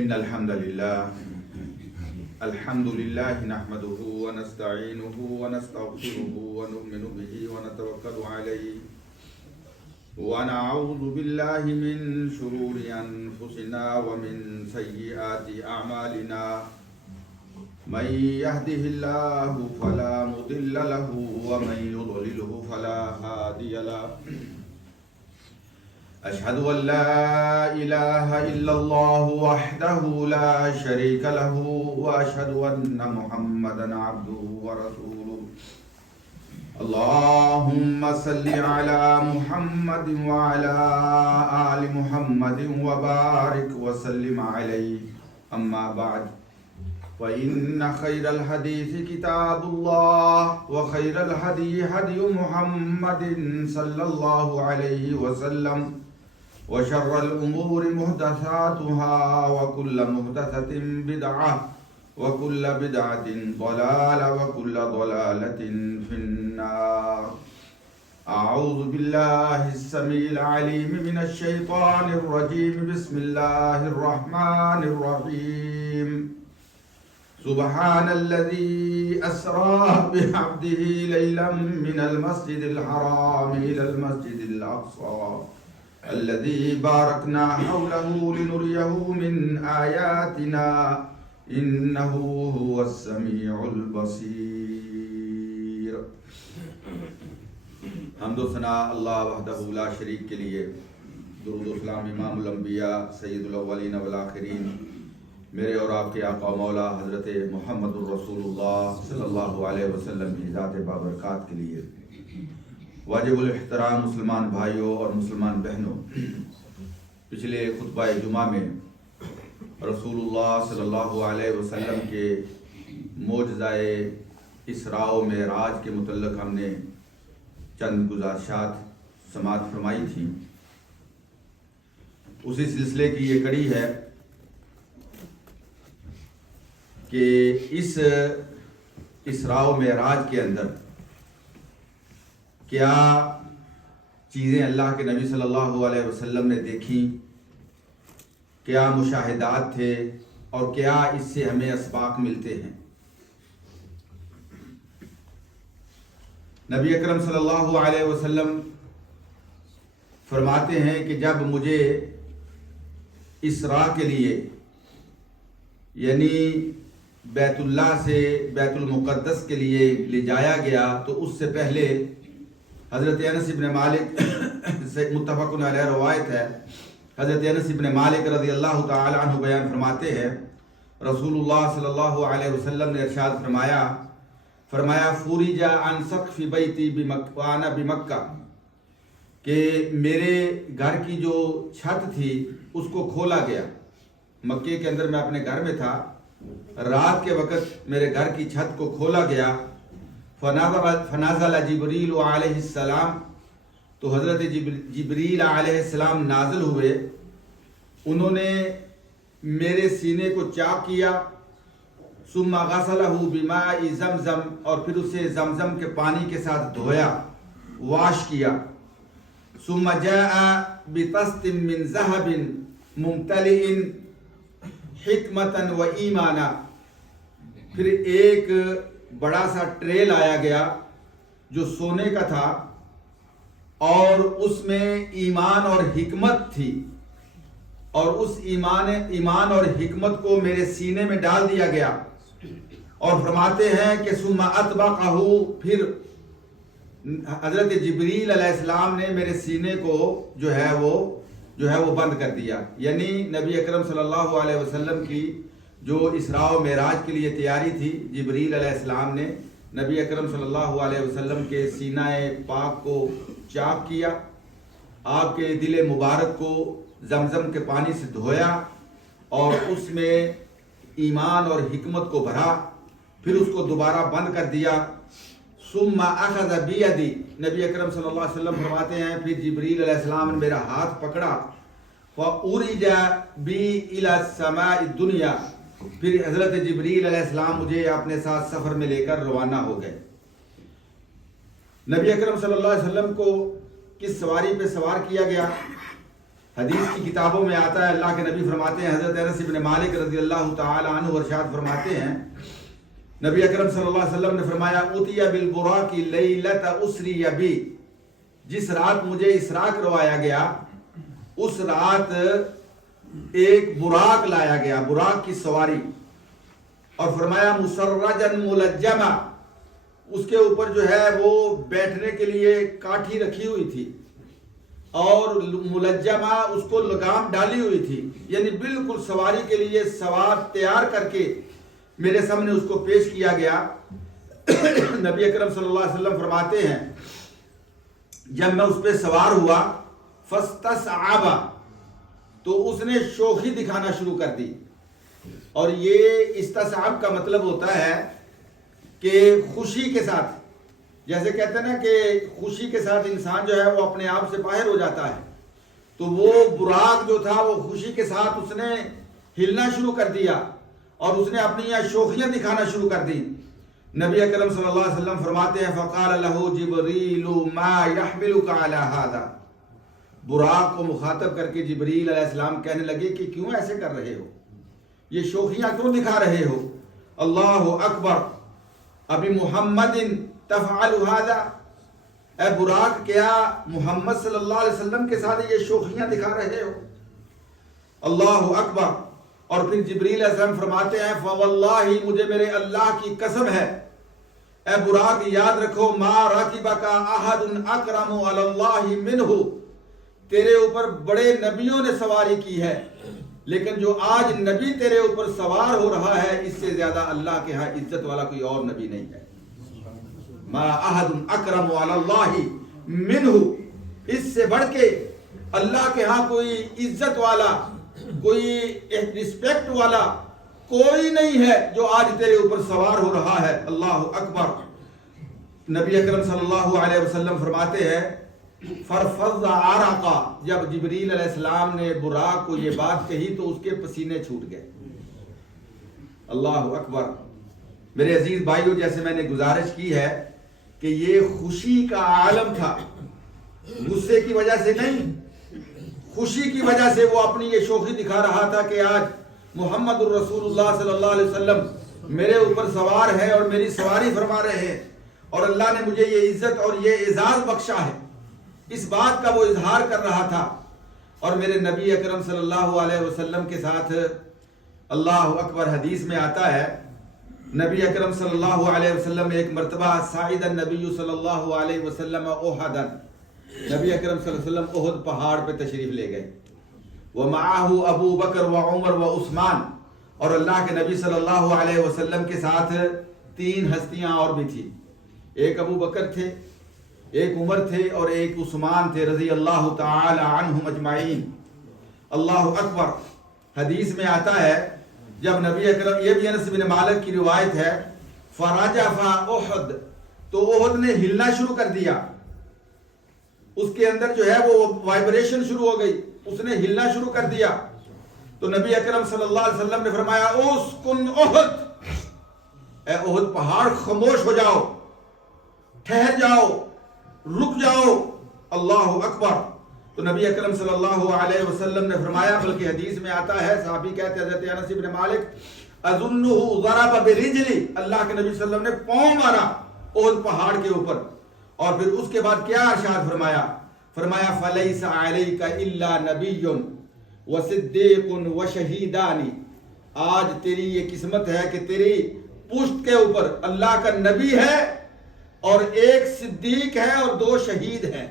إن الحمد لله نحمده ونستعينه ونستغفره ونؤمن به ونتوكل عليه ونعوذ بالله من شرور أنفسنا ومن سيئات أعمالنا من يهده الله فلا مضل له ومن يضلله فلا هادي له أشهد أن لا إله إلا الله وحده لا شريك له وأشهد أن محمدا عبده ورسوله اللهم صل على محمد وعلى آل محمد وبارك وسلم عليه أما بعد فإن خير الحديث كتاب الله وخير الهدي هدي محمد صلى الله عليه وسلم وشر الأمور محدثاتها وكل محدثة بدعة وكل بدعة ضلالة وكل ضلالة في النار. أعوذ بالله السميع العليم من الشيطان الرجيم. بسم الله الرحمن الرحيم. سبحان الذي أسرى بعبده ليلا من المسجد الحرام إلى المسجد الأقصى الذي باركنا حوله لنريه من آياتنا إنه هو السميع البصير. حمد و ثنا اللہ وحدہ لا شریک کے لیے، درود و سلام امام الانبیاء سید الاولین والآخرین میرے اور آپ کے آقا و مولا حضرت محمد الرسول اللہ صلی اللہ علیہ وسلم کی ذات بابرکات کے لیے. واجب الاحترام مسلمان بھائیوں اور مسلمان بہنوں، پچھلے خطبہ جمعہ میں رسول اللہ صلی اللہ علیہ وسلم کے معجزہ اسراء و معراج کے متعلق ہم نے چند گزارشات سماعت فرمائی تھی. اسی سلسلے کی یہ کڑی ہے کہ اس اسراء و معراج کے اندر کیا چیزیں اللہ کے نبی صلی اللہ علیہ وسلم نے دیکھی، کیا مشاہدات تھے اور کیا اس سے ہمیں اسباق ملتے ہیں. نبی اکرم صلی اللہ علیہ وسلم فرماتے ہیں کہ جب مجھے اسراء کے لیے یعنی بیت اللہ سے بیت المقدس کے لیے لے جایا گیا تو اس سے پہلے حضرت انس بن مالک سے متفق علیہ روایت ہے، حضرت انس بن مالک رضی اللہ تعالی عنہ بیان فرماتے ہیں رسول اللہ صلی اللہ علیہ وسلم نے ارشاد فرمایا فورجا عن سقف بیتی وانا بمکہ، کہ میرے گھر کی جو چھت تھی اس کو کھولا گیا. مکے کے اندر میں اپنے گھر میں تھا، رات کے وقت میرے گھر کی چھت کو کھولا گیا. فنازل جبریل علیہ السلام، تو حضرت جبریل علیہ السلام نازل ہوئے. انہوں نے میرے سینے کو چاک کیا، ثم غسلہ بماء زمزم، اور پھر اسے زمزم کے پانی کے ساتھ دھویا، واش کیا. ثم جاء بطست من ذهب ممتلئ حکمتا و ایمانا، پھر ایک بڑا سا ٹرے لایا گیا جو سونے کا تھا اور اس میں ایمان اور حکمت تھی، اور اس ایمان اور حکمت کو میرے سینے میں ڈال دیا گیا. اور فرماتے ہیں کہ ثم اطبقہ، پھر حضرت جبریل علیہ السلام نے میرے سینے کو جو ہے وہ بند کر دیا. یعنی نبی اکرم صلی اللہ علیہ وسلم کی جو اسراء و معراج کے لیے تیاری تھی، جبریل علیہ السلام نے نبی اکرم صلی اللہ علیہ وسلم کے سینہ پاک کو چاک کیا، آپ کے دل مبارک کو زمزم کے پانی سے دھویا اور اس میں ایمان اور حکمت کو بھرا، پھر اس کو دوبارہ بند کر دیا. ثم اخذ بیدی، نبی اکرم صلی اللہ علیہ وسلم فرماتے ہیں پھر جبریل علیہ السلام نے میرا ہاتھ پکڑا. فَأُرِجَ بِي إِلَى السَّمَاءِ الدُّنْيَا، پھر حضرت جبریل علیہ السلام مجھے اپنے ساتھ سفر میں لے کر روانہ ہو گئے. نبی اکرم صلی اللہ علیہ وسلم کو کس سواری پہ سوار کیا گیا؟ حدیث کی کتابوں میں آتا ہے، اللہ کے نبی فرماتے ہیں، حضرت انس بن مالک رضی اللہ تعالی عنہ ارشاد فرماتے ہیں، نبی اکرم صلی اللہ علیہ وسلم نے فرمایا اُتِیَ بِالْبُرَاقِ لَيْلَةَ أُسْرِیَ بِی، جس رات مجھے اسراء کروایا گیا اس رات ایک براق لایا گیا، براق کی سواری، اور فرمایا مسرجا ملجما، اس کے اوپر جو ہے وہ بیٹھنے کے لیے کاٹھی رکھی ہوئی تھی اور ملجما اس کو لگام ڈالی ہوئی تھی، یعنی بالکل سواری کے لیے سوار تیار کر کے میرے سامنے اس کو پیش کیا گیا۔ نبی اکرم صلی اللہ علیہ وسلم فرماتے ہیں جب میں اس پہ سوار ہوا فاستصعب، تو اس نے شوخی دکھانا شروع کر دی، اور یہ استصعاب کا مطلب ہوتا ہے کہ خوشی کے ساتھ، جیسے کہتے ہیں نا کہ خوشی کے ساتھ انسان جو ہے وہ اپنے آپ سے باہر ہو جاتا ہے، تو وہ براق جو تھا وہ خوشی کے ساتھ اس نے ہلنا شروع کر دیا اور اس نے اپنی یہاں شوخیاں دکھانا شروع کر دی۔ نبی اکرم صلی اللہ علیہ وسلم فرماتے ہیں فقال له جبریل ما يحملك على هذا، براق کو مخاطب کر کے جبریل علیہ السلام کہنے لگے کہ کیوں ایسے کر رہے ہو، یہ شوخیاں کیوں دکھا رہے ہو؟ اللہ اکبر، ابی محمد تفعل هذا، اے براق کیا محمد صلی اللہ علیہ وسلم کے ساتھ یہ شوخیاں دکھا رہے ہو؟ اللہ اکبر۔ اور پھر جبریل علیہ السلام فرماتے ہیں فواللہ، مجھے میرے اللہ کی قسم ہے اے براق یاد رکھو، ما راکبک احد اکرم علی اللہ منہ، تیرے اوپر بڑے نبیوں نے سواری کی ہے، لیکن جو آج نبی تیرے اوپر سوار ہو رہا ہے اس سے زیادہ اللہ کے ہاں عزت والا کوئی اور نبی نہیں ہے۔ ما احد اکرم علی اللہ منہ، اس سے بڑھ کے اللہ کے ہاں کوئی عزت والا، کوئی رسپیکٹ والا کوئی نہیں ہے جو آج تیرے اوپر سوار ہو رہا ہے۔ اللہ اکبر۔ نبی اکرم صلی اللہ علیہ وسلم فرماتے ہیں فرفض عرقا، جب جبریل علیہ السلام نے براق کو یہ بات کہی تو اس کے پسینے چھوٹ گئے۔ اللہ اکبر۔ میرے عزیز بھائیوں، جیسے میں نے گزارش کی ہے کہ یہ خوشی کا عالم تھا، غصے کی وجہ سے نہیں، خوشی کی وجہ سے وہ اپنی یہ شوخی دکھا رہا تھا کہ آج محمد الرسول اللہ صلی اللہ علیہ وسلم میرے اوپر سوار ہے اور میری سواری فرما رہے ہیں، اور اللہ نے مجھے یہ عزت اور یہ اعزاز بخشا ہے، اس بات کا وہ اظہار کر رہا تھا۔ اور میرے نبی اکرم صلی اللہ علیہ وسلم کے ساتھ اللہ اکبر حدیث میں آتا ہے، نبی اکرم صلی اللہ علیہ وسلم ایک مرتبہ صعد النبی صلی اللہ علیہ وسلم احدا، نبی اکرم صلی اللہ علیہ وسلم احد پہاڑ پہ تشریف لے گئے، ومعہ ابو بکر و عمر و عثمان، اور اللہ کے نبی صلی اللہ علیہ وسلم کے ساتھ 3 ہستیاں اور بھی تھی، ایک ابو بکر تھے، ایک عمر تھے اور ایک عثمان تھے رضی اللہ تعالی عنہم اجمعین۔ اللہ اکبر۔ حدیث میں آتا ہے جب نبی اکرم، یہ بھی انس بن مالک کی روایت ہے، فرجف احد، تو احد نے ہلنا شروع کر دیا، اس کے اندر جو ہے وہ وائبریشن شروع ہو گئی، اس نے ہلنا شروع کر دیا، تو نبی اکرم صلی اللہ علیہ وسلم نے فرمایا اسکن احد، اے احد پہاڑ خاموش ہو جاؤ، ٹھہر جاؤ، رک جاؤ۔ اللہ اکبر۔ تو نبی اکرم صلی اللہ علیہ وسلم نے فرمایا، بلکہ حدیث میں آتا ہے، صحابی کہتے ہیں حضرت انس بن مالک اظنہ ضرب برجلی، اللہ کے نبی صلی اللہ علیہ وسلم نے پاؤں مارا احد پہاڑ کے اوپر، اور پھر اس کے بعد کیا ارشاد فرمایا؟ فرمایا فلیس علیک الا نبی وصدیق وشہیدان، آج تیری یہ قسمت ہے کہ تیری پشت کے اوپر اللہ کا نبی ہے اور ایک صدیق ہے اور 2 شہید ہیں۔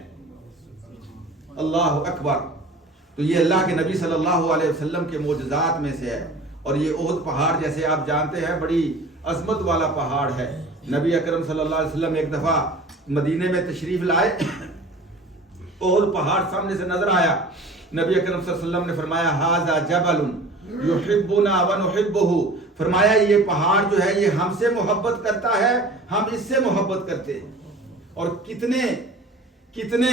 اللہ اکبر۔ تو یہ اللہ کے نبی صلی اللہ علیہ وسلم کے معجزات میں سے ہے، اور یہ احد پہاڑ جیسے آپ جانتے ہیں بڑی عظمت والا پہاڑ ہے۔ نبی اکرم صلی اللہ علیہ وسلم ایک دفعہ مدینے میں تشریف لائے، احد پہاڑ سامنے سے نظر آیا، نبی اکرم صلی اللہ علیہ وسلم نے فرمایا ھذا جبل یحبنا ونحبہ، فرمایا یہ پہاڑ جو ہے یہ ہم سے محبت کرتا ہے، ہم اس سے محبت کرتے ہیں۔ اور کتنے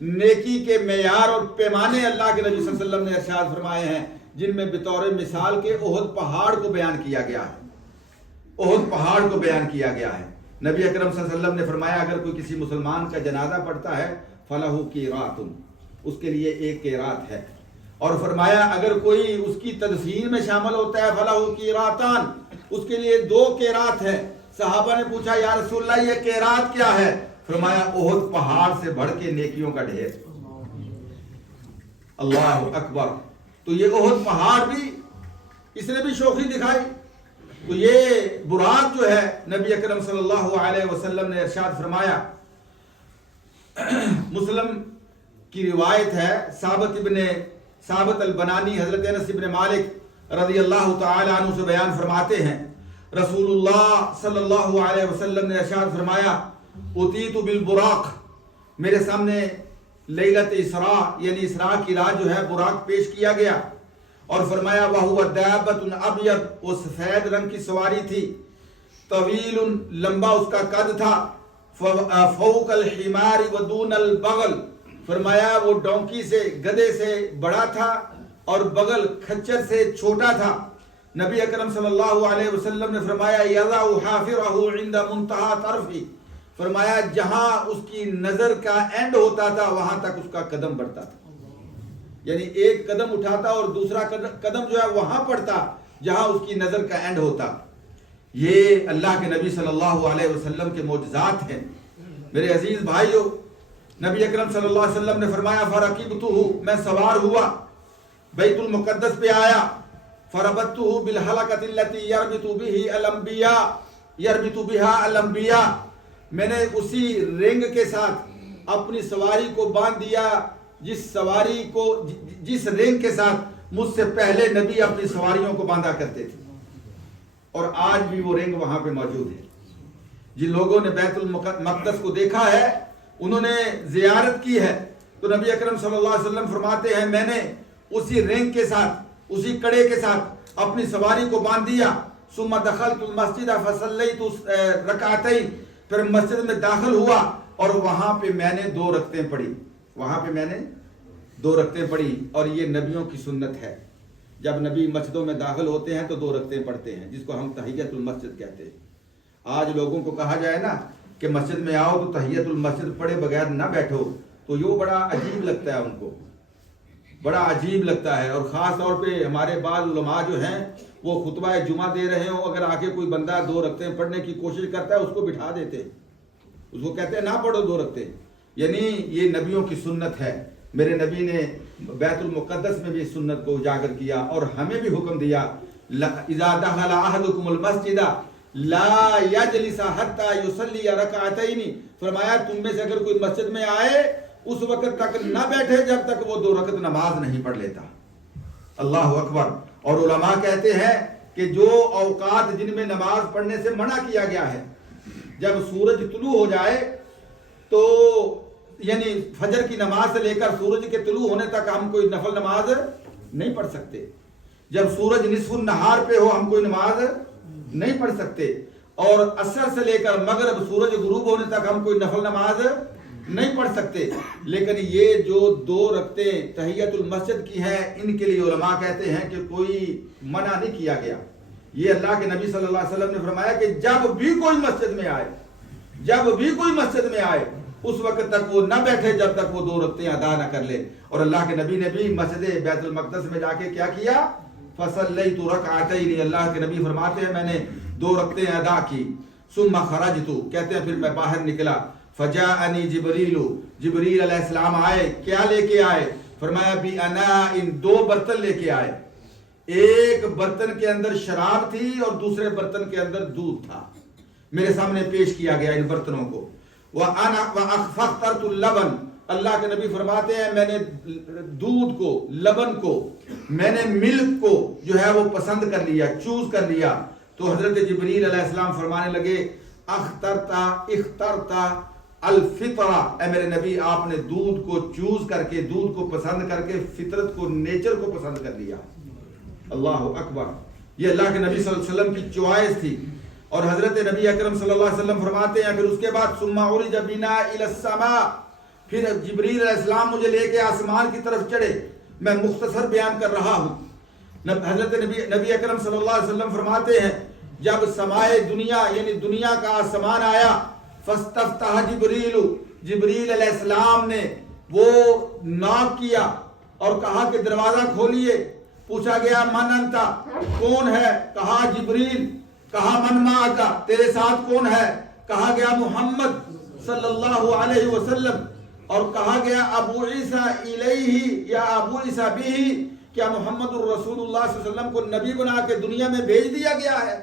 نیکی کے معیار اور پیمانے اللہ کے نبی صلی اللہ علیہ وسلم نے ارشاد فرمائے ہیں، جن میں بطور مثال کے احد پہاڑ کو بیان کیا گیا ہے، احد پہاڑ کو بیان کیا گیا ہے۔ نبی اکرم صلی اللہ علیہ وسلم نے فرمایا اگر کوئی کسی مسلمان کا جنازہ پڑھتا ہے فلہ قیرات، اس کے لیے 1 قیرات ہے، اور فرمایا اگر کوئی اس کی تدفین میں شامل ہوتا ہے فلاح قیراتان، اس کے لیے 2 قیرات ہیں۔ صحابہ نے پوچھا یا رسول اللہ یہ قیرات کیا ہے؟ فرمایا احد پہاڑ سے بڑھ کے نیکیوں کا ڈھیر۔ اللہ اکبر۔ تو یہ احد پہاڑ بھی اس نے بھی شوخی دکھائی۔ تو یہ براق جو ہے نبی اکرم صلی اللہ علیہ وسلم نے ارشاد فرمایا، مسلم کی روایت ہے، ثابت البنانی حضرت انس بن مالک رضی اللہ تعالی عنہ سے بیان فرماتے ہیں، رسول اللہ صلی اللہ علیہ وسلم نے ارشاد فرمایا، اتیت بالبراق، میرے سامنے لیلت اسراء یعنی اسراء کی رات جو ہے براق پیش کیا گیا، اور فرمایا وَهُوَ دَابَةٌ ابیض، وہ سفید رنگ کی سواری تھی، طویل، لمبا اس کا قد تھا، فوق الحمار ودون البغل، فرمایا وہ ڈونکی سے گدھے سے بڑا تھا اور بغل کھچر سے چھوٹا تھا۔ نبی اکرم صلی اللہ علیہ وسلم نے فرمایا یضع حافرہ عند منتہا طرفی، فرمایا جہاں اس کی نظر کا اینڈ ہوتا تھا وہاں تک اس کا قدم بڑھتا تھا، یعنی ایک قدم اٹھاتا اور دوسرا قدم جو ہے وہاں پڑتا جہاں اس کی نظر کا اینڈ ہوتا۔ یہ اللہ کے نبی صلی اللہ علیہ وسلم کے معجزات ہیں۔ میرے عزیز بھائیو، نبی اکرم صلی اللہ علیہ وسلم نے فرمایا فرقبتہ، میں سوار ہوا، بیت المقدس پہ آیا، فربطتہ بالحلقۃ التي يربط به الانبیاء يربط بها الانبیاء، میں نے اسی رنگ کے ساتھ اپنی سواری کو باندھ دیا جس رنگ کے ساتھ مجھ سے پہلے نبی اپنی سواریوں کو باندھا کرتے تھے، اور آج بھی وہ رنگ وہاں پہ موجود ہے۔ جن لوگوں نے بیت المقدس کو دیکھا ہے، انہوں نے زیارت کی ہے، تو نبی اکرم صلی اللہ علیہ وسلم فرماتے ہیں میں نے اسی رنگ کے ساتھ اسی کڑے کے ساتھ اپنی سواری کو باندھ دیا، ثم دخلت المسجد فصلیت رکعتین، پھر مسجد میں داخل ہوا اور وہاں پہ میں نے 2 رکعتیں پڑھی، وہاں پہ میں نے 2 رکعتیں پڑھی۔ اور یہ نبیوں کی سنت ہے، جب نبی مسجدوں میں داخل ہوتے ہیں تو 2 رکعتیں پڑھتے ہیں، جس کو ہم تحیت المسجد کہتے ہیں۔ آج لوگوں کو کہا جائے نا کہ مسجد میں آؤ تو تحیت المسجد پڑھے بغیر نہ بیٹھو، تو یہ بڑا عجیب لگتا ہے، ان کو بڑا عجیب لگتا ہے۔ اور خاص طور پہ ہمارے بعض علماء جو ہیں وہ خطبہ جمعہ دے رہے ہوں، اگر آگے کوئی بندہ 2 رکعتیں پڑھنے کی کوشش کرتا ہے اس کو بٹھا دیتے ہیں، اس کو کہتے ہیں نہ پڑھو 2 رکعتیں۔ یعنی یہ نبیوں کی سنت ہے۔ میرے نبی نے بیت المقدس میں بھی اس سنت کو اجاگر کیا اور ہمیں بھی حکم دیا، اذا دخل احدکم المسجد لا یجلس حتی یصلی رکعتین، فرمایا تم میں سے اگر کوئی مسجد میں آئے اس وقت تک نہ بیٹھے جب تک وہ 2 رکعت نماز نہیں پڑھ لیتا۔ اللہ اکبر۔ اور علماء کہتے ہیں کہ جو اوقات جن میں نماز پڑھنے سے منع کیا گیا ہے، جب سورج طلوع ہو جائے تو یعنی فجر کی نماز سے لے کر سورج کے طلوع ہونے تک ہم کوئی نفل نماز نہیں پڑھ سکتے، جب سورج نصف النہار پہ ہو ہم کوئی نماز نہیں پڑھ سکتے، اور عصر سے لے کر مغرب سورج غروب ہونے تک ہم کوئی نفل نماز نہیں پڑھ سکتے۔ لیکن یہ جو 2 رکعتیں تحیت المسجد کی ہیں، ان کے لیے علماء کہتے ہیں کہ کوئی منع نہیں کیا گیا۔ یہ اللہ کے نبی صلی اللہ علیہ وسلم نے فرمایا کہ جب بھی کوئی مسجد میں آئے اس وقت تک وہ نہ بیٹھے جب تک وہ 2 رکعتیں ادا نہ کر لے۔ اور اللہ کے نبی نے بھی مسجد بیت المقدس میں جا کے کیا کیا؟ فصلیت رکعتین، اللہ کے نبی فرماتے ہیں میں نے 2 رکعتیں ادا کی، ثم خرجت، کہتے ہیں پھر میں باہر نکلا، فجاءنی جبریل علیہ السلام آئے، کیا لے کے آئے؟ فرمایا بھی انا، ان 2 برتن لے کے آئے، ایک برتن کے اندر شراب تھی اور دوسرے برتن کے اندر دودھ تھا، میرے سامنے پیش کیا گیا ان برتنوں کو۔ وَأَخْفَقْتَرْتُ اللَّبَنَ، اللہ کے نبی فرماتے ہیں میں نے دودھ کو، لبن کو، میں نے ملک کو جو ہے وہ پسند کر لیا، چوز کر لیا۔ تو حضرت جبریل علیہ السلام فرمانے لگے اخترتا الفطرہ، اے میرے نبی آپ نے دودھ کو چوز کر کے، دودھ کو پسند کر کے فطرت کو، نیچر کو پسند کر لیا۔ اللہ اکبر۔ یہ اللہ کے نبی صلی اللہ علیہ وسلم کی چوائس تھی۔ اور حضرت نبی اکرم صلی اللہ علیہ وسلم فرماتے ہیں پھر اس کے بعد ثم عرج بنا الی السماء، پھر جبریل علیہ السلام مجھے لے کے آسمان کی طرف چڑھے۔ میں مختصر بیان کر رہا ہوں۔ حضرت نبی اکرم صلی اللہ علیہ وسلم فرماتے ہیں جب سمائے دنیا یعنی دنیا کا آسمان آیا، فاستفتح جبریل علیہ السلام نے وہ ناک کیا، اور کہا کہ دروازہ کھولیے. پوچھا گیا من انتا, کون ہے؟ کہا جبریل. کہا من معک, تیرے ساتھ کون ہے؟ کہا گیا محمد صلی اللہ علیہ وسلم. اور کہا گیا ابو عیسیٰ الیہ یا ابو عیسیٰ بھی, کیا محمد الرسول اللہ صلی اللہ علیہ وسلم کو نبی بنا کے دنیا میں بھیج دیا گیا ہے؟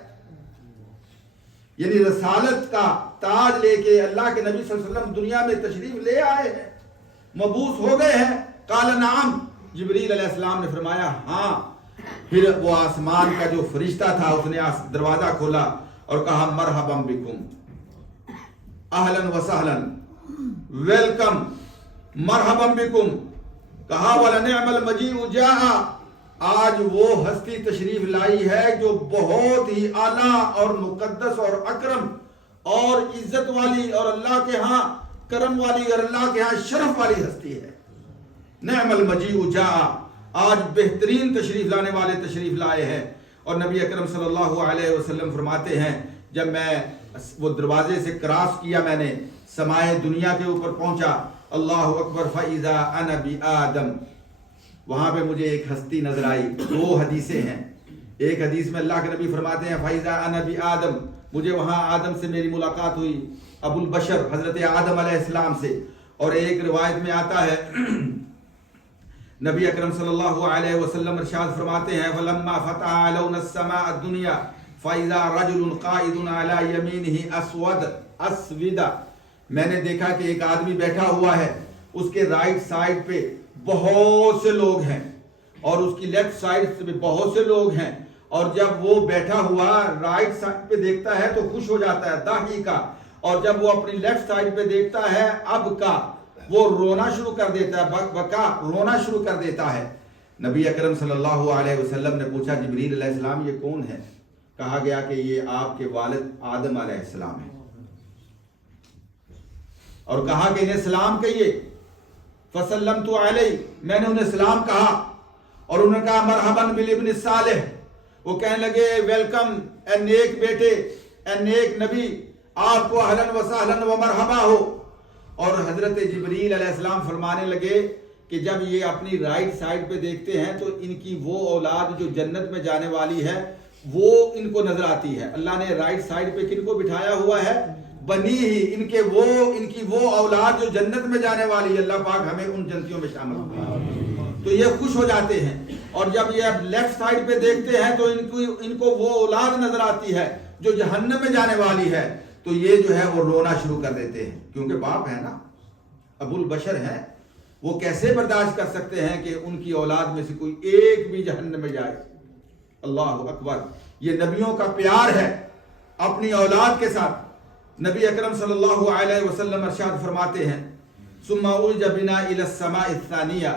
یعنی رسالت کا تاج لے کے اللہ کے نبی صلی اللہ علیہ وسلم دنیا میں تشریف لے آئے ہیں, مبعوث ہو گئے ہیں. قال نعم, جبریل علیہ السلام نے فرمایا ہاں. پھر وہ آسمان کا جو فرشتہ تھا اس نے دروازہ کھولا اور کہا مرحبا بکم, اہلا وسہلا, ویلکم, مرحبا بکم. کہا وَلَنِعْمَ الْمَجِيءُ جَاءَ, آج وہ ہستی تشریف لائی ہے جو بہت ہی اعلیٰ اور مقدس اور اکرم اور عزت والی اور اللہ کے ہاں کرم والی اور اللہ کے ہاں شرف والی ہستی ہے. نعم المجیء جاء, آج بہترین تشریف لانے والے تشریف لائے ہیں. اور نبی اکرم صلی اللہ علیہ وسلم فرماتے ہیں جب میں وہ دروازے سے کراس کیا, میں نے سمائے دنیا کے اوپر پہنچا, اللہ اکبر فاذا انا بآدم, وہاں پہ مجھے ایک ہستی نظر آئی. دو حدیثیں ہیں. ایک حدیث میں اللہ کے نبی فرماتے ہیں فاذا انا بآدم, مجھے وہاں آدم سے میری ملاقات ہوئی, ابو البشر حضرت آدم علیہ السلام سے. اور ایک روایت میں آتا ہے نبی اکرم صلی اللہ علیہ وسلم ارشاد فرماتے ہیں فلما فتح علونا السماء الدنيا فاذا رجل قائد على يمينه اسود, میں نے دیکھا کہ ایک آدمی بیٹھا ہوا ہے, اس کے رائٹ سائڈ پہ بہت سے لوگ ہیں اور اس کی لیفٹ سائڈ پہ بہت سے لوگ ہیں. اور جب وہ بیٹھا ہوا رائٹ سائڈ پہ دیکھتا ہے تو خوش ہو جاتا ہے داہی کا, اور جب وہ اپنی لیفٹ سائڈ پہ دیکھتا ہے اب کا, وہ رونا شروع کر دیتا ہے, بکا رونا شروع کر دیتا ہے. نبی اکرم صلی اللہ علیہ وسلم نے پوچھا جبریل علیہ السلام یہ کون ہے؟ کہا گیا کہ یہ آپ کے والد آدم علیہ السلام ہے. اور کہا کہ انہیں سلام کہیے. فسلمت علیہ, میں نے انہیں سلام کہا اور انہوں نے کہا مرحبا بالابن الصالح, وہ کہنے لگے ویلکم اے نیک بیٹے, اے نیک نبی, آپ کو اہلا وسہلا و مرحبا ہو. اور حضرت جبریل علیہ السلام فرمانے لگے کہ جب یہ اپنی رائٹ سائڈ پہ دیکھتے ہیں تو ان کی وہ اولاد جو جنت میں جانے والی ہے وہ ان کو نظر آتی ہے. اللہ نے رائٹ سائڈ پہ کن کو بٹھایا ہوا ہے؟ بنی ہی, ان کی وہ اولاد جو جنت میں جانے والی ہے. اللہ پاک ہمیں ان جنتیوں میں شامل کرے. تو یہ خوش ہو جاتے ہیں. اور جب یہ لیفٹ سائڈ پہ دیکھتے ہیں تو ان کو وہ اولاد نظر آتی ہے جو جہنم میں جانے والی ہے. تو یہ جو ہے وہ رونا شروع کر دیتے ہیں, کیونکہ باپ ہے نا, ابو البشر ہیں, وہ کیسے برداشت کر سکتے ہیں کہ ان کی اولاد میں سے کوئی ایک بھی جہنم میں جائے. اللہ اکبر, یہ نبیوں کا پیار ہے اپنی اولاد کے ساتھ. نبی اکرم صلی اللہ علیہ وسلم ارشاد فرماتے ہیں ثم عرج بنا الى السماء الثانیہ,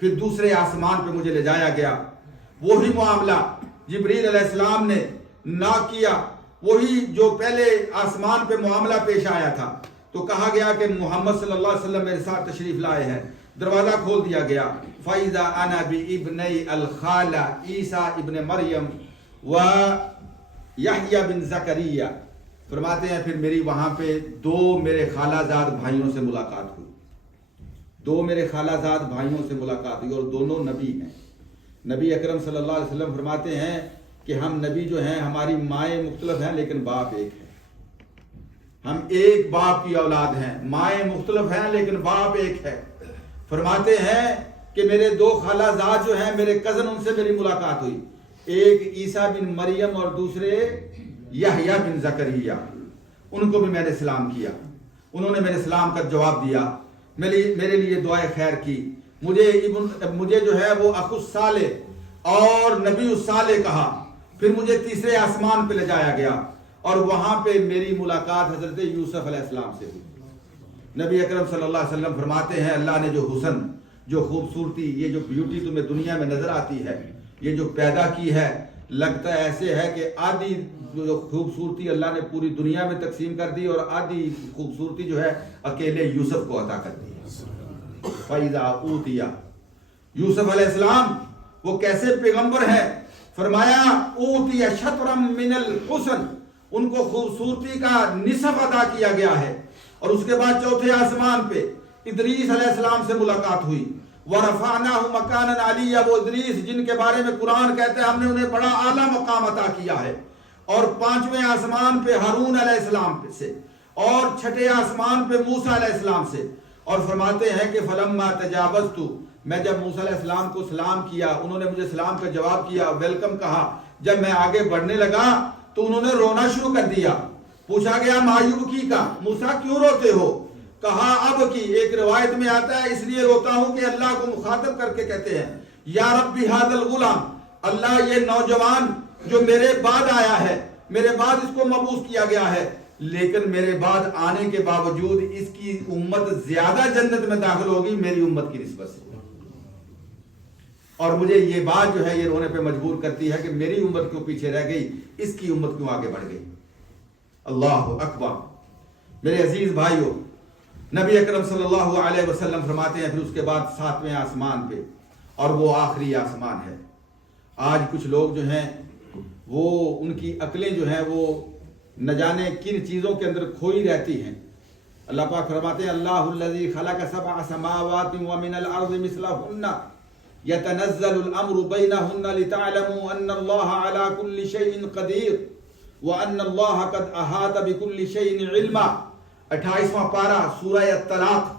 پھر دوسرے آسمان پہ مجھے لے جایا گیا. وہی معاملہ جبریل علیہ السلام نے نہ کیا, وہی جو پہلے آسمان پہ معاملہ پیش آیا تھا. تو کہا گیا کہ محمد صلی اللہ علیہ وسلم میرے ساتھ تشریف لائے ہیں. دروازہ کھول دیا گیا. فَإِذَا أَنَا بِإِبْنَيْ الْخَالَ عیسیٰ ابن مریم و یحییٰ بن زکریا, فرماتے ہیں پھر میری وہاں پہ دو میرے خالہ زاد بھائیوں سے ملاقات ہوئی. دو میرے خالہ زاد بھائیوں سے ملاقات ہوئی اور دونوں نبی ہیں. نبی اکرم صلی اللہ علیہ وسلم فرماتے ہیں کہ ہم نبی جو ہیں ہماری مائیں مختلف ہیں لیکن باپ ایک ہے. ہم ایک باپ کی اولاد ہیں, مائیں مختلف ہیں لیکن باپ ایک ہے. فرماتے ہیں کہ میرے دو خالہ زاد جو ہیں میرے کزن, ان سے میری ملاقات ہوئی. ایک عیسیٰ بن مریم اور دوسرے یحییٰ بن زکریا. ان کو بھی میں نے سلام کیا, انہوں نے میرے سلام کا جواب دیا, میرے لیے دعائے خیر کی. مجھے جو ہے وہ اخو الصالح اور نبی الصالح کہا. پھر مجھے تیسرے آسمان پہ لے جایا گیا اور وہاں پہ میری ملاقات حضرت یوسف علیہ السلام سے ہوئی. نبی اکرم صلی اللہ علیہ وسلم فرماتے ہیں اللہ نے جو حسن, جو خوبصورتی, یہ جو بیوٹی تمہیں دنیا میں نظر آتی ہے, یہ جو پیدا کی ہے, لگتا ہے ایسے ہے کہ آدھی جو خوبصورتی اللہ نے پوری دنیا میں تقسیم کر دی اور آدھی خوبصورتی جو ہے اکیلے یوسف کو عطا کر دی. فَإِذَا أُوتِيَ, یوسف علیہ السلام وہ کیسے پیغمبر ہیں, فرمایا اوتیہ شطرم من الحسن, ان کو خوبصورتی کا نصف عطا کیا گیا ہے. اور اس کے بعد چوتھے آسمان پہ ادریس علیہ السلام سے ملاقات ہوئی. وَرَفَعْنَاهُ مَكَانًا عَلِيًّا، وہ ادریس جن کے بارے میں قرآن کہتے ہیں ہم نے انہیں بڑا اعلیٰ مقام عطا کیا ہے، اور 5ویں آسمان پہ ہارون علیہ السلام سے، اور 6ٹھے آسمان پہ موسیٰ علیہ السلام سے. اور فرماتے ہیں کہ فَلَمَّا تَجَاوَزْتُ، میں جب موسیٰ علیہ السلام کو سلام کیا، انہوں نے مجھے سلام کا جواب کیا، ویلکم کہا، جب میں آگے بڑھنے لگا تو انہوں نے رونا شروع کر دیا. پوچھا گیا مایوب کی کا، موسیٰ کیوں روتے ہو؟ کہا اب کی. ایک روایت میں آتا ہے اس لیے روتا ہوں کہ اللہ کو مخاطب کر کے کہتے ہیں یا رب ھذا الغلام، اللہ یہ نوجوان جو میرے بعد آیا ہے، میرے بعد اس کو مبعوث کیا گیا ہے، لیکن میرے بعد آنے کے باوجود اس کی امت زیادہ جنت میں داخل ہوگی میری امت کی نسبت سے. اور مجھے یہ بات جو ہے یہ رونے پہ مجبور کرتی ہے کہ میری امت کیوں پیچھے رہ گئی، اس کی امت کیوں آگے بڑھ گئی. اللہ اکبر. میرے عزیز بھائیوں، نبی اکرم صلی اللہ علیہ وسلم فرماتے ہیں پھر اس کے بعد 7ویں آسمان پہ، اور وہ آخری آسمان ہے. آج کچھ لوگ جو ہیں وہ ان کی عقلیں جو ہیں وہ نہ جانے کن چیزوں کے اندر کھوئی رہتی ہیں. اللہ پاک فرماتے ہیں اللہ الذی خلق 7 سماوات ومن الارض مثلهن يتنزل الامر بينهن لتعلموا ان الله على كل شيء قدير وان الله قد احاط بكل شيء علما. 28واں پارہ سورہ الطلاق.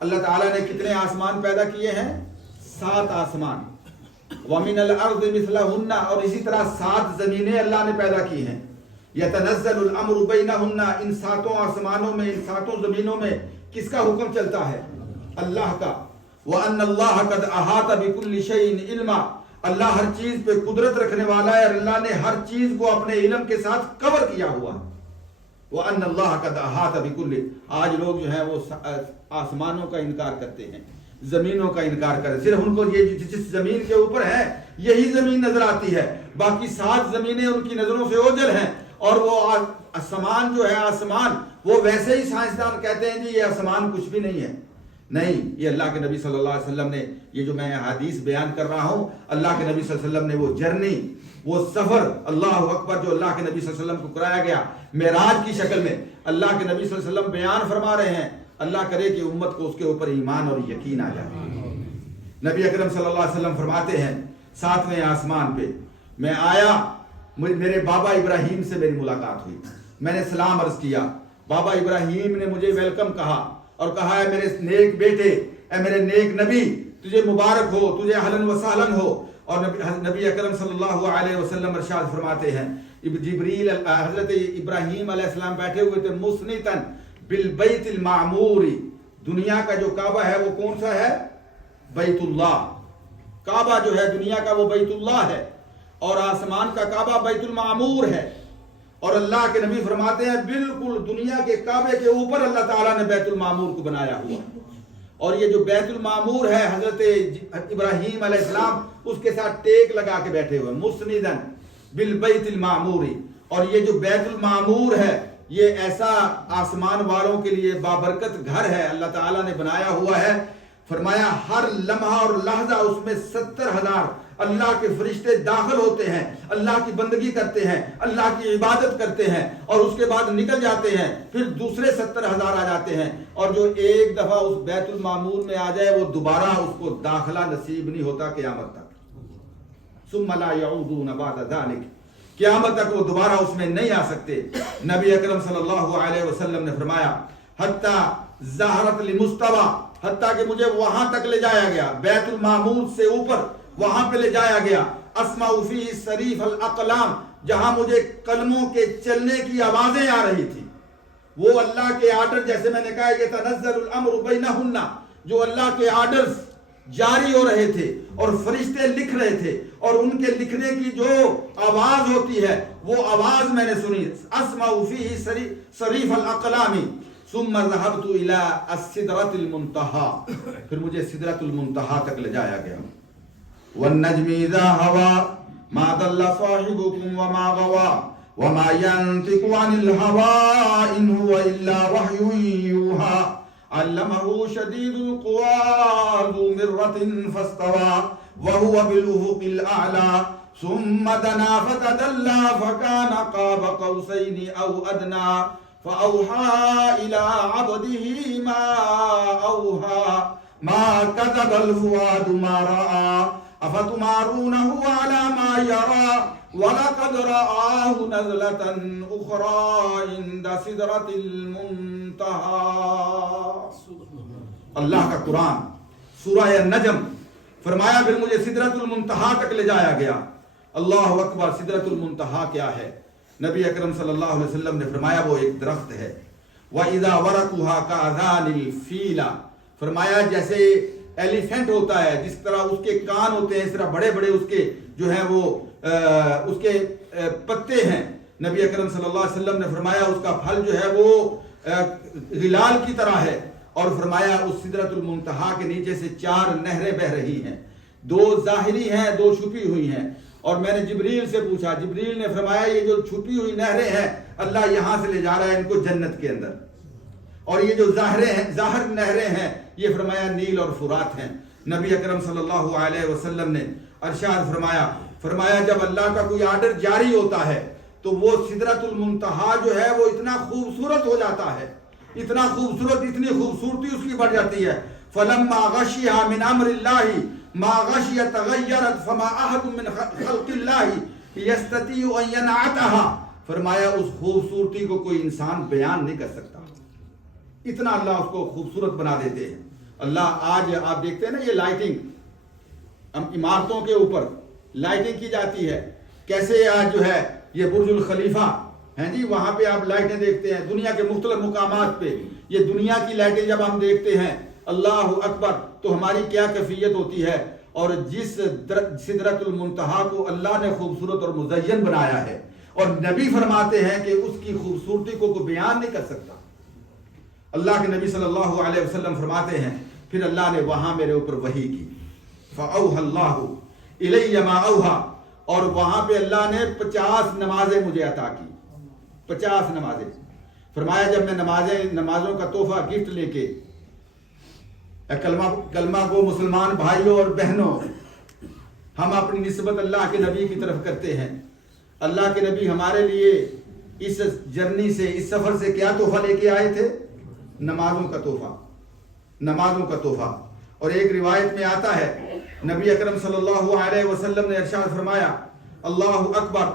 اللہ تعالیٰ نے کتنے آسمان پیدا کیے ہیں؟ 7 آسمان. وَمِنَ الْأَرْضِ مِثْلَهُنَّ، اور اسی طرح 7 زمینیں اللہ نے پیدا کی ہیں. يَتَنَزَّلُ الْأَمْرُ بَيْنَهُنَّ، ان 7 آسمانوں میں، ان 7 زمینوں میں کس کا حکم چلتا ہے؟ اللہ کا. وَأَنَّ اللَّهَ قَدْ أَحَاطَ بِكُلِّ شَيْءٍ عِلْمًا، اللہ ہر چیز پہ قدرت رکھنے والا ہے، اور اللہ نے ہر چیز کو اپنے علم کے ساتھ کور کیا ہوا ہے. وَأَنَّ اللَّهَ قَدْ أَحَاطَ بِكُلِّ. آج لوگ جو ہیں وہ آسمانوں کا انکار کرتے ہیں، زمینوں کا انکار کرتے ہیں. صرف ان کو یہ جس زمین کے اوپر ہے یہی زمین نظر آتی ہے، باقی 7 زمینیں ان کی نظروں سے اوجھل ہیں. اور وہ آسمان جو ہے، آسمان وہ ویسے ہی سائنسدان کہتے ہیں جی یہ آسمان کچھ بھی نہیں ہے. نہیں، یہ اللہ کے نبی صلی اللہ علیہ وسلم نے، یہ جو میں حدیث بیان کر رہا ہوں، اللہ کے نبی صلی اللہ علیہ وسلم نے وہ جرنی، وہ سفر، اللہ اکبر، جو اللہ کے نبی صلی اللہ علیہ وسلم کو کرایا گیا معراج کی شکل میں، اللہ کے نبی صلی اللہ علیہ وسلم بیان فرما رہے ہیں. اللہ کرے کہ امت کو اس کے اوپر ایمان اور یقین آ جائے. نبی اکرم صلی اللہ علیہ وسلم فرماتے ہیں 7ویں آسمان پہ میں آیا، میرے بابا ابراہیم سے میری ملاقات ہوئی، میں نے سلام عرض کیا. بابا ابراہیم نے مجھے ویلکم کہا اور کہا ہے میرے نیک بیٹے، اے میرے نیک نبی، تجھے مبارک ہو، تجھے اہلاً و سہلاً ہو. اور نبی اکرم صلی اللہ علیہ وسلم ارشاد فرماتے ہیں جبریل، حضرت ابراہیم علیہ السلام بیٹھے ہوئے تھے مسنتاً بالبیت المعمور. دنیا کا جو کعبہ ہے وہ کون سا ہے؟ بیت اللہ. کعبہ جو ہے دنیا کا وہ بیت اللہ ہے، اور آسمان کا کعبہ بیت المعمور ہے. اور اللہ کے نبی فرماتے ہیں بالکل دنیا کے کعبے کے اوپر اللہ تعالیٰ نے بیت المعمور کو بنایا ہوا. اور یہ جو بیت المعمور ہے حضرت ابراہیم علیہ السلام اس کے ساتھ ٹیک لگا کے بیٹھے ہوئے مسندن بالبیت المعمور. اور یہ جو بیت المعمور ہے یہ ایسا آسمان والوں کے لیے بابرکت گھر ہے، اللہ تعالیٰ نے بنایا ہوا ہے. فرمایا ہر لمحہ اور لحظہ اس میں 70,000 اللہ کے فرشتے داخل ہوتے ہیں، اللہ کی بندگی کرتے ہیں، اللہ کی عبادت کرتے ہیں، اور اس کے بعد نکل جاتے ہیں. پھر دوسرے 70,000 آ جاتے ہیں، اور جو ایک دفعہ اس بیت المعمور میں آ جائے وہ دوبارہ اس کو داخلہ نصیب نہیں ہوتا قیامت تک. ثم لا يعودون بعد ذلك، قیامت تک وہ دوبارہ اس میں نہیں آ سکتے. نبی اکرم صلی اللہ علیہ وسلم نے فرمایا حتی زہرت لمستوى، حتیٰ کہ مجھے وہاں تک لے جایا گیا، بیت المعمور سے اوپر وہاں پہ لے جایا گیا. اسمع فیہ صریف الاقلام، جہاں مجھے قلموں کے چلنے کی آوازیں آ رہی تھی. وہ اللہ کے آرڈر، جیسے میں نے کہا یتنزل الامر بینہن، جو اللہ کے آرڈرز جاری ہو رہے تھے اور فرشتے لکھ رہے تھے، اور ان کے لکھنے کی جو آواز ہوتی ہے وہ آواز میں نے سنی. اسمع فیہ صریف الاقلام. ثم ذهبت الى السدرۃ المنتہى، پھر مجھے سدرۃ المنتہى تک لے جایا گیا. والنجم اذا هوى ما ضل صاحبكم وما غوى وما ينطق عن الهوى ان هو الا وحي يوحى علمه شديد القوى ذو مرة فاستوى وهو بالأفق الأعلى ثم دنا فتدلى فكان قاب قوسين أو أدنى فأوحى إلى عبده ما أوحى ما كذب الفؤاد ما رأى أفتمارونه على ما يرى وَلَقَدْ رَآهُ نَزْلَةً أُخْرَى عِنْدَ سِدْرَةِ الْمُنْتَهَى۔ اللہ کا قرآن سورہ النجم فرمایا پھر مجھے سدرۃ المنتہا تک لے جایا گیا۔ اللہ اکبر، سدرۃ المنتہا کیا ہے؟ نبی اکرم صلی اللہ علیہ وسلم نے فرمایا وہ ایک درخت ہے۔ وَإِذَا وَرَقُهَا كَأَذَانِ الْفِيلَ، فرمایا جیسے ایلیفینٹ ہوتا ہے، جس طرح اس کے کان ہوتے ہیں، اس طرح بڑے بڑے اس کے جو ہیں وہ اس کے پتے ہیں۔ نبی اکرم صلی اللہ علیہ وسلم نے فرمایا اس کا پھل جو ہے وہ غلال کی طرح ہے، اور فرمایا اس سدرۃ المنتہا کے نیچے سے 4 نہریں بہ رہی ہیں، 2 ظاہری ہیں، 2 چھپی ہوئی ہیں۔ اور میں نے جبریل سے پوچھا، جبریل نے فرمایا یہ جو چھپی ہوئی نہریں ہیں اللہ یہاں سے لے جا رہا ہے ان کو جنت کے اندر، اور یہ جو ظاہر نہریں ہیں یہ فرمایا نیل اور فرات ہیں۔ نبی اکرم صلی اللہ علیہ وسلم نے ارشاد فرمایا جب اللہ کا کوئی آرڈر جاری ہوتا ہے تو وہ سدرۃ المنتہا جو ہے وہ اتنا خوبصورت ہو جاتا ہے، اتنا خوبصورت، اتنی خوبصورتی اس کی بڑھ جاتی ہے۔ فَلَمَّا غَشِيَهَا مِنْ أَمْرِ اللَّهِ مَا غَشِيَ تَغَيَّرَتْ فَمَا أَحَدٌ مِنْ خَلْقِ اللَّهِ يَسْتَطِيعُ أَنْ يَنْعَتَهَا، فرمایا اس خوبصورتی کو کوئی انسان بیان نہیں کر سکتا، اتنا اللہ اس کو خوبصورت بنا دیتے ہیں۔ اللہ آج آپ دیکھتے ہیں نا یہ لائٹنگ عمارتوں کے اوپر لائٹنگ کی جاتی ہے، کیسے آج جو ہے یہ برج الخلیفہ ہیں جی، وہاں پہ آپ لائٹیں دیکھتے ہیں دنیا کے مختلف مقامات پہ، یہ دنیا کی لائٹیں جب ہم دیکھتے ہیں اللہ اکبر تو ہماری کیا کیفیت ہوتی ہے۔ اور جس سدرۃ المنتہا کو اللہ نے خوبصورت اور مزین بنایا ہے، اور نبی فرماتے ہیں کہ اس کی خوبصورتی کو کوئی بیان نہیں کر سکتا۔ اللہ کے نبی صلی اللہ علیہ وسلم فرماتے ہیں پھر اللہ نے وہاں میرے اوپر وحی کی، فَأَوْحَى اللَّهُ إِلَيَّ مَا أَوْحَى، اور وہاں پہ اللہ نے 50 نمازیں مجھے عطا کی، 50 نمازیں۔ فرمایا جب میں نمازوں کا تحفہ گفٹ لے کے کلمہ کو مسلمان بھائیوں اور بہنوں ہم اپنی نسبت اللہ کے نبی کی طرف کرتے ہیں، اللہ کے نبی ہمارے لیے اس جرنی سے، اس سفر سے کیا تحفہ لے کے آئے تھے؟ نمازوں کا تحفہ، نمازوں کا تحفہ۔ اور ایک روایت میں آتا ہے نبی اکرم صلی اللہ علیہ وسلم نے ارشاد فرمایا اللہ اکبر،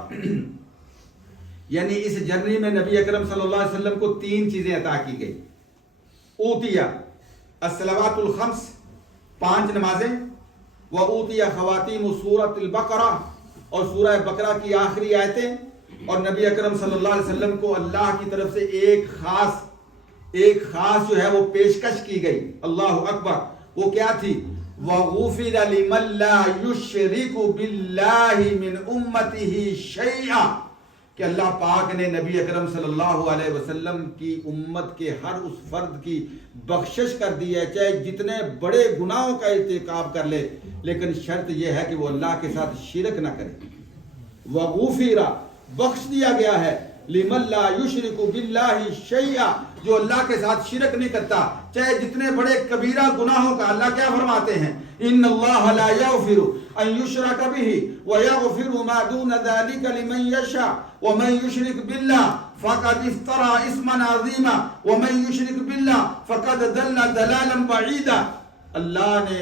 یعنی اس جرنی میں نبی اکرم صلی اللہ علیہ وسلم کو 3 چیزیں عطا کی گئی۔ اوتیا الصلوات الخمس، 5 نمازیں، و اوتیا خواتیم سورۃ البقرہ، اور سورہ بقرہ کی آخری آیتیں، اور نبی اکرم صلی اللہ علیہ وسلم کو اللہ کی طرف سے ایک خاص جو ہے وہ پیشکش کی گئی۔ اللہ اکبر، وہ کیا تھی؟ وَغُفِرَ لِمَن لَا يُشْرِكُ بِاللَّهِ مِنْ أُمَّتِهِ شَيْئًا، کہ اللہ پاک نے نبی اکرم صلی اللہ علیہ وسلم کی امت کے ہر اس فرد کی بخشش کر دی ہے، چاہے جتنے بڑے گناہوں کا ارتکاب کر لے، لیکن شرط یہ ہے کہ وہ اللہ کے ساتھ شرک نہ کرے۔ وَغُفِرَ، بخش دیا گیا ہے، لِمَن لَا يُشْرِكُ بِاللَّهِ شَيْئًا، جو اللہ کے ساتھ شرک نہیں کرتا، چاہے جتنے بڑے کبیرہ گناہوں کا۔ اللہ کیا فرماتے ہیں؟ ان اللہ لا یغفر ان یشرک به ویغفر ما دون ذلك لمن یشاء ومن یشرک باللہ فقد افترى اسما عظیما ومن یشرک باللہ فقد ضل ضلالا بعیدا۔ اللہ نے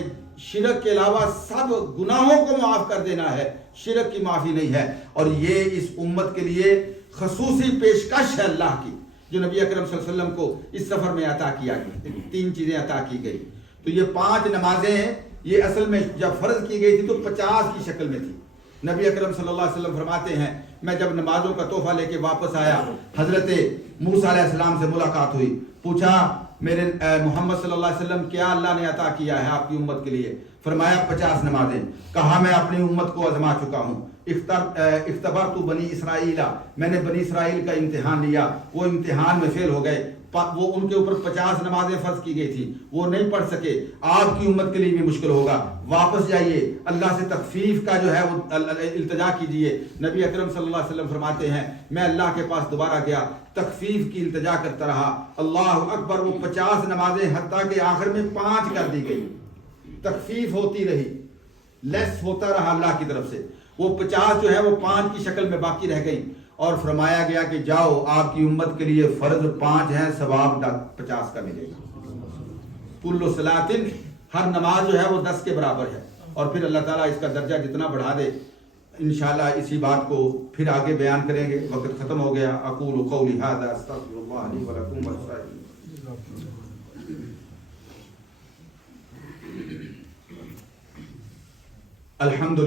شرک کے علاوہ سب گناہوں کو معاف کر دینا ہے، شرک کی معافی نہیں ہے، اور یہ اس امت کے لیے خصوصی پیشکش ہے اللہ کی جو نبی اکرم صلی اللہ علیہ وسلم کو اس سفر میں عطا کیا گئی۔ 3 چیزیں عطا کی گئی۔ تو یہ 5 نمازیں ہیں، یہ اصل میں جب فرض کی گئی تھی تو 50 کی شکل میں تھی۔ نبی اکرم صلی اللہ علیہ وسلم فرماتے ہیں میں جب نمازوں کا تحفہ لے کے واپس آیا، حضرت موسیٰ علیہ السلام سے ملاقات ہوئی، پوچھا میرے محمد صلی اللہ علیہ وسلم کیا اللہ نے عطا کیا ہے آپ کی امت کے لیے؟ فرمایا 50 نمازیں۔ کہا میں اپنی امت کو آزما چکا ہوں، اختبرت بنی اسرائیل، میں نے بنی اسرائیل کا امتحان لیا، وہ امتحان میں فیل ہو گئے، وہ ان کے اوپر 50 نمازیں فرض کی گئی تھی، وہ نہیں پڑھ سکے، آپ کی امت کے لیے بھی مشکل ہوگا، واپس جائیے، اللہ سے تخفیف کا جو ہے وہ التجا کیجئے۔ نبی اکرم صلی اللہ علیہ وسلم فرماتے ہیں میں اللہ کے پاس دوبارہ گیا، تخفیف کی التجا کرتا رہا، اللہ اکبر، وہ 50 نمازیں حتیٰ کہ آخر میں 5 کر دی گئی، تخفیف ہوتی رہی، لیس ہوتا رہا اللہ کی طرف سے، وہ 50 جو ہے وہ 5 کی شکل میں باقی رہ گئی، اور فرمایا گیا کہ جاؤ آپ کی امت کے لیے فرض 5 ہیں، ثواب 50 کا ملے گا۔ کل صلاۃ ہر نماز جو ہے وہ 10 کے برابر ہے، اور پھر اللہ تعالیٰ اس کا درجہ جتنا بڑھا دے انشاءاللہ اسی بات کو پھر آگے بیان کریں گے. وقت ختم ہو گیا. اقول قولی ھذا استغفر اللہ لی ولکم ولسائر. الحمد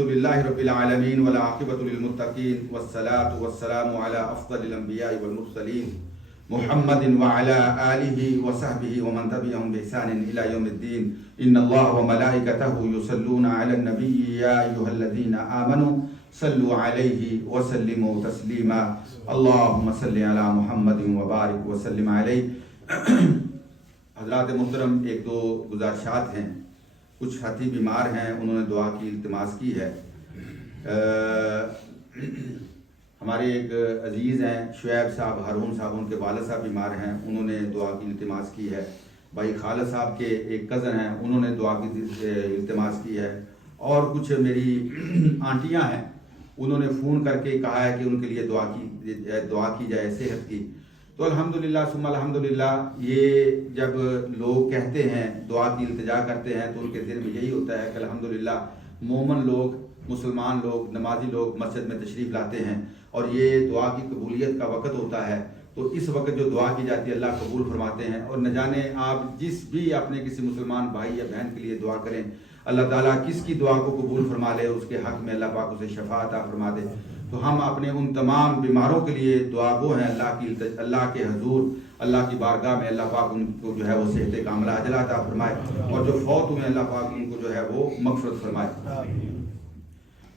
للہ رب العالمین والعاقبۃ للمتقین والصلاة والسلام علی افضل الانبیاء والمرسلین محمد وعلى آلہ وصحبہ ومن تبعهم بإحسان إلی یوم الدین. ان اللہ وملائکتہ یصلون علی النبی یا ایھا الذین آمنوا صلوا علیہ وسلموا تسلیما. اللہم صل علی محمد وبارک وسلم علیہ. حضرات محترم، ایک دو گزارشات ہیں. کچھ ساتھی بیمار ہیں، انہوں نے دعا کی التماس کی ہے. ہمارے ایک عزیز ہیں شعیب صاحب، ہارون صاحب، ان کے والد صاحب بیمار ہیں، انہوں نے دعا کی التماس کی ہے. بھائی خالد صاحب کے ایک کزن ہیں، انہوں نے دعا کی التماس کی ہے. اور کچھ میری آنٹیاں ہیں، انہوں نے فون کر کے کہا ہے کہ ان کے لیے دعا کی جائے صحت کی. تو الحمدللہ ثم الحمدللہ، یہ جب لوگ کہتے ہیں دعا کی التجا کرتے ہیں تو ان کے ذہن میں یہی ہوتا ہے کہ الحمدللہ مومن لوگ، مسلمان لوگ، نمازی لوگ مسجد میں تشریف لاتے ہیں اور یہ دعا کی قبولیت کا وقت ہوتا ہے. تو اس وقت جو دعا کی جاتی ہے اللہ قبول فرماتے ہیں. اور نہ جانے آپ جس بھی اپنے کسی مسلمان بھائی یا بہن کے لیے دعا کریں، اللہ تعالیٰ کس کی دعا کو قبول فرما لے، اس کے حق میں اللہ پاک اسے شفاعت عطا فرما دے. تو ہم اپنے ان تمام بیماروں کے لیے دعا گو ہیں اللہ کے حضور، اللہ کی بارگاہ میں اللہ پاک ان کو جو ہے وہ صحت کاملہ عاجلہ عطا فرمائے، اور جو فوت ہوئے اللہ پاک ان کو جو ہے وہ مغفرت فرمائے.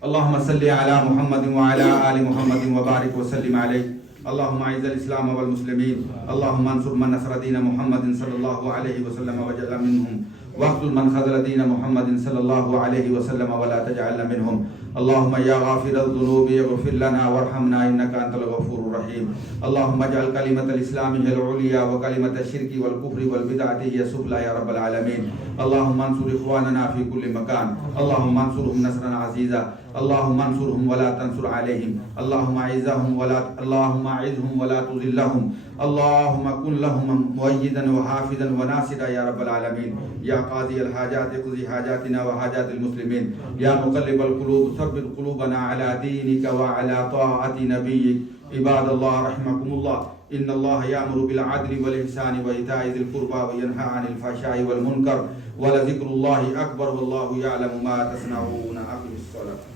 اللہم صلی علی محمد وعلی آل محمد وبارک وسلم علیہ. اللہم اعز الاسلام والمسلمین. اللہم انصر من نصر دین محمد صلی اللہ علیہ وسلم وجعل منہم، واقتل من خذل دین محمد صلی اللہ علیہ وسلم ولا تجعلنا منہم. اللهم يا غافر الذنوب اغفر لنا وارحمنا انك انت الغفور الرحيم. اللهم اجعل كلمة الاسلام هي العليا وكلمة الشرك والكفر والبدعة هي السفلى يا رب العالمين. اللهم انصر اخواننا في كل مكان. اللهم انصرهم نصرا عزيزا. اللهم انصرهم ولا تنصر عليهم. اللهم اعزهم ولا تذلهم. اللهم كن لهم مؤيدا وحافظا وناصرا يا رب العالمين. يا قاضي الحاجات اقضي حاجاتنا وحاجات المسلمين. يا مقلب القلوب ثبت قلوبنا على دينك وعلى طاعة نبيك. عباد الله رحمكم الله، إن الله يأمر بالعدل والإحسان وإيتاء ذي القربى وينهى عن الفحشاء والمنكر ولذكر الله أكبر والله يعلم ما تصنعون. أقم الصلاة.